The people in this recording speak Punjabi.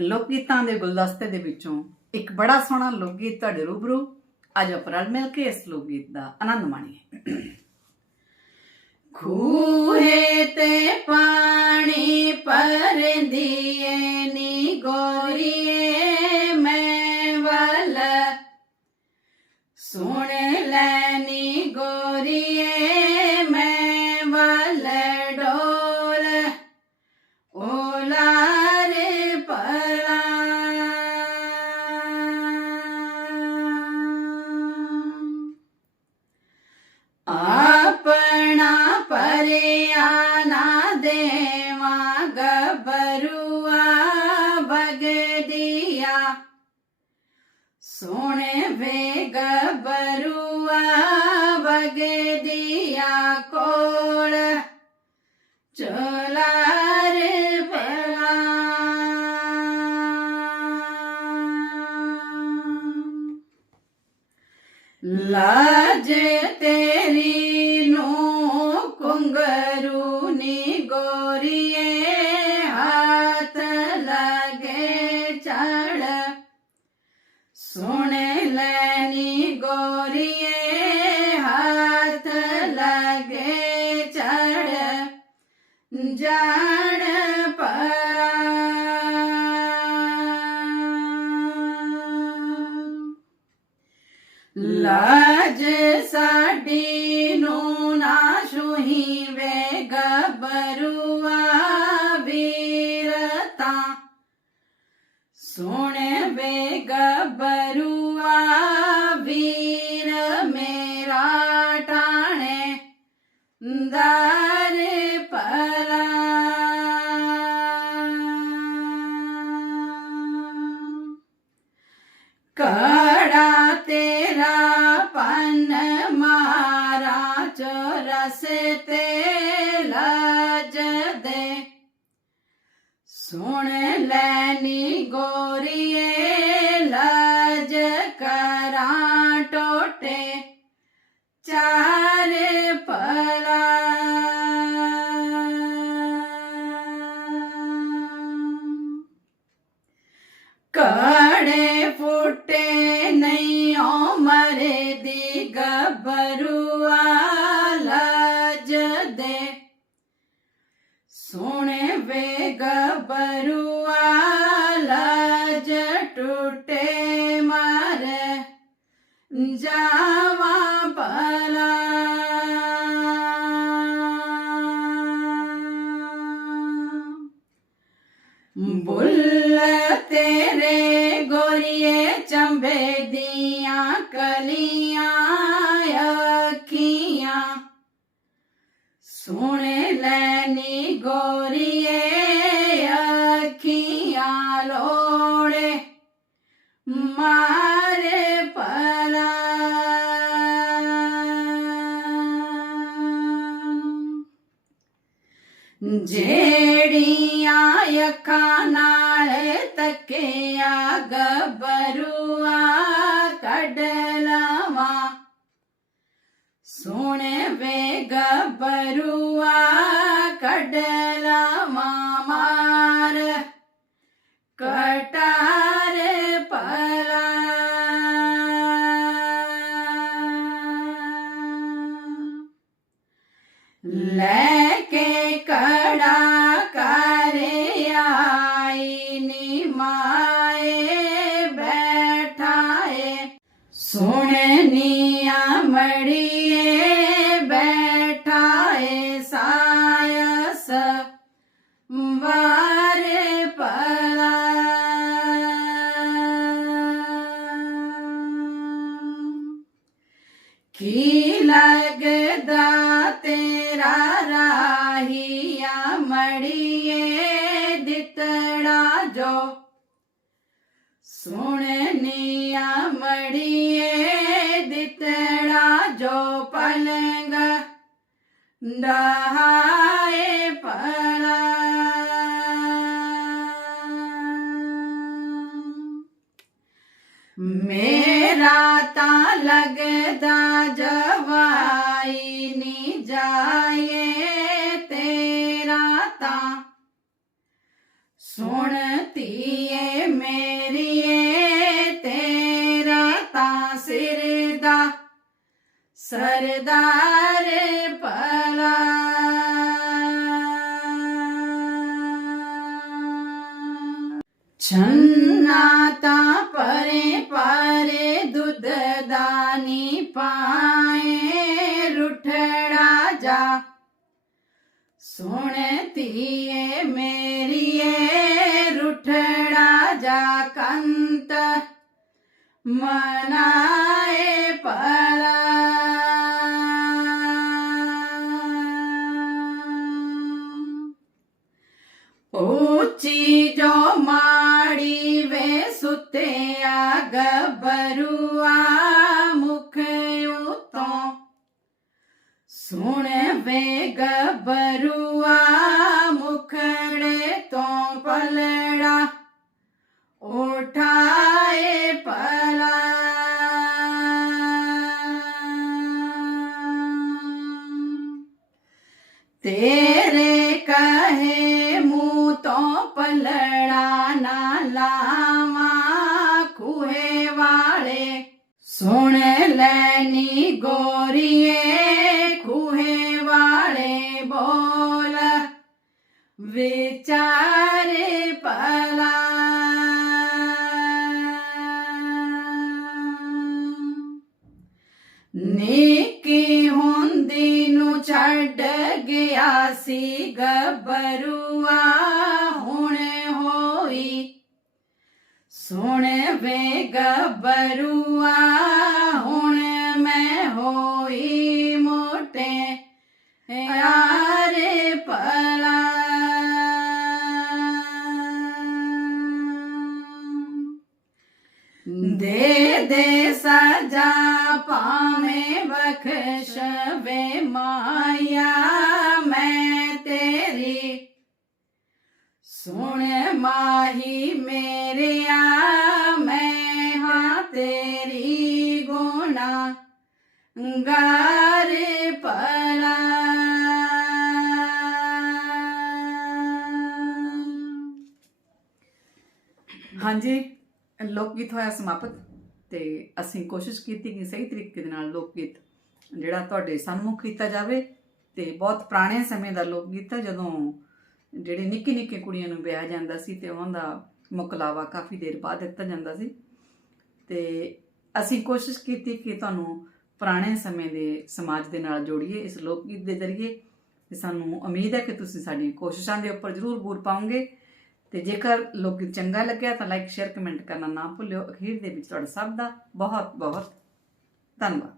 ਲੋਕ ਗੀਤਾਂ ਦੇ ਗੁਲਦਸਤੇ ਦੇ ਵਿੱਚੋਂ ਇੱਕ ਬੜਾ ਸੋਹਣਾ ਲੋਕ ਗੀਤ ਤੁਹਾਡੇ ਰੂਬਰੂ। ਅੱਜ ਆਪਾਂ ਰਲ ਮਿਲ ਕੇ ਇਸ ਲੋਕ ਗੀਤ ਦਾ ਆਨੰਦ ਮਾਣੀਏ। ਖੂਹੇ ਤੇ ਪਾਣੀ ਪਰਦੀਏ ਨੀ ਗੋਰੀਏ ਸੋਹਣੇ ਵੇ ਗਬਰੂਆ ਬਗਦੀਆ ਕੋਲ। ਚਲਾਰ ਭਲਾ। ਲਾਜ ਤੇਰੀ ਨੂੰ ਕੁੰਗਰੂ ਸੁਣ ਲੈਨੀ ਗੋਰੀਏ, ਹੱਥ ਲਗੇ ਚੜ। ਜਾਣ ਪਰਾ। ਲਾਜ ਸਾਡੀ ਨੂੰ ਨਾ ਸੁਹੀ ਵੇ ਗਬਰੂਆ ਵੀਰਤਾ ਸੁਣ ਵੇ ਗਬਰੂਆ ਦਾਰ ਪਲਾ ਕੜਾ ਤੇਰਾ ਪਨ ਮਾਰਾ ਚਰਸ ਤੇ ਲਜ ਦੇ। ਸੁਣ ਲੈਨੀ ਗੋਰੀਏ, ਲਜ ਕਰਾਂ ਟੋਟੇ। ਚਾਰੇ ਪਲਾ ਟੁੱਟੇ ਮਾਰੇ ਜਾਵਾ ਪਲਾ ਬੁੱਲ ਤੇਰੇ ਗੋਰੀਏ ਚੰਬੇ ਦੀਆਂ ਕਲੀਆਂ ਅੱਖੀਆਂ ਸੁਣ ਲੈਨੀ ਗੋਰੀਏ ਜਿਹੜੀਆਂ ਅੱਖਾਂ ਨਾਲ ਤੱਕਿਆ ਗਬਰੂਆ ਕੱਢ ਲਵਾਂ। ਸੋਹਣੇ ਵੇ ਗਬਰੂਆ ਕੱਢ ਲਵਾਂ ਮਾਰ ਕਟਾਰ ਸੁਣਨੀਆ ਮੜੀਏ ਬੈਠਾਏ ਸਾਇਸ ਵਾਰੇ ਪਲਾ ਕੀ ਲੱਗਦਾ ਡਹਾਏ ਪਲਾ ਮੇਰਾ ਤਾਂ ਲੱਗਦਾ ਜਵਾਈ ਨੀ ਜਾਏ ਤੇਰਾ ਤਾਂ ਸੁਣ ਧੀਏ ਮੇਰੀਏ ਤੇਰਾ ਤਾਂ ਸਿਰ ਦਾ ਸਰਦਾਰ ਭਲਾ ਛੰਨਾ ਤਾਂ ਪਰੇ ਪਰੇ ਦੁੱਧ ਦਾਨੀ ਪਾਏ ਰੁਠੜਾ ਜਾ ਸੁਣ ਧੀਏ ਮੇਰੀਏ ਰੁਠੜਾ ਜਾ ਸੁਣ ਵੇ ਮੁਖੜੇ ਤੋਂ ਪਲੜਾ, ਉਠਾਏ ਪਲਾ ਤੇਰੇ ਕਹੇ ਮੂੰਹ ਤੋਂ ਪਲੜਾ ਨਾ ਲਾਵਾਂ, ਖੂਹੇ ਵਾਲੇ ਸੁਣ ਲੈਨੀ ਗੋਰੀਏ। ਵਾਲੇ ਬੋਲ, ਵਿਚਾਰੇ ਪਲਾ ਨੇਕੀ ਹੁੰਦੀ ਨੂੰ ਛੱਡ ਗਿਆ ਸੀ ਗੱਭਰੂਆ, ਹੁਣ ਹੋਈ ਸੁਣ ਵੇ ਗੱਭਰੂਆ, ਹੁਣ ਪਾਵੇਂ ਮਾਇਆ, ਮੈਂ ਤੇਰੀ ਸੁਣ ਮਾਹੀ ਮੇਰਿਆ, ਮੈਂ ਹਾਂ ਤੇਰੀ ਗੁਣਾ, ਗਾਰ ਪਲਾ ਹਾਂਜੀ, ਲੋਕ ਗੀਤ ਹੋਇਆ ਸਮਾਪਤ ਤੇ ਅਸੀਂ ਕੋਸ਼ਿਸ਼ ਕੀਤੀ ਕਿ ਸਹੀ ਤਰੀਕੇ ਦੇ ਨਾਲ ਲੋਕ ਗੀਤ ਜਿਹੜਾ ਤੁਹਾਡੇ ਸਨਮੁਖ ਕੀਤਾ ਜਾਵੇ ਤੇ ਬਹੁਤ ਪੁਰਾਣੇ ਸਮੇਂ ਦਾ ਲੋਕ ਗੀਤ ਹੈ, ਜਦੋਂ ਜਿਹੜੇ ਨਿੱਕੀ ਨਿੱਕੀ ਕੁੜੀਆਂ ਨੂੰ ਵਿਆਹ ਜਾਂਦਾ ਸੀ ਤੇ ਉਹਨਾਂ ਦਾ ਮੁਕਲਾਵਾ ਕਾਫੀ ਦੇਰ ਬਾਅਦ ਦਿੱਤਾ ਜਾਂਦਾ ਸੀ। ਤੇ ਅਸੀਂ ਕੋਸ਼ਿਸ਼ ਕੀਤੀ ਕਿ ਤੁਹਾਨੂੰ ਪੁਰਾਣੇ ਸਮੇਂ ਦੇ ਸਮਾਜ ਦੇ ਨਾਲ ਜੋੜੀਏ, ਇਸ ਲੋਕ ਗੀਤ ਦੇ ਜ਼ਰੀਏ। ਤੇ ਸਾਨੂੰ ਉਮੀਦ ਹੈ ਕਿ ਤੁਸੀਂ ਸਾਡੀਆਂ ਕੋਸ਼ਿਸ਼ਾਂ ਦੇ ਉੱਪਰ ਜ਼ਰੂਰ ਬੂਰ ਪਾਉਂਗੇ ਤੇ ਜੇਕਰ ਲੋਕ ਗੀਤ ਚੰਗਾ ਲੱਗਿਆ ਤਾਂ ਲਾਈਕ ਸ਼ੇਅਰ ਕਮੈਂਟ ਕਰਨਾ ਨਾ ਭੁੱਲਿਓ। ਅਖੀਰ ਦੇ ਵਿੱਚ ਤੁਹਾਡਾ ਸਭ ਦਾ ਬਹੁਤ ਬਹੁਤ ਧੰਨਵਾਦ।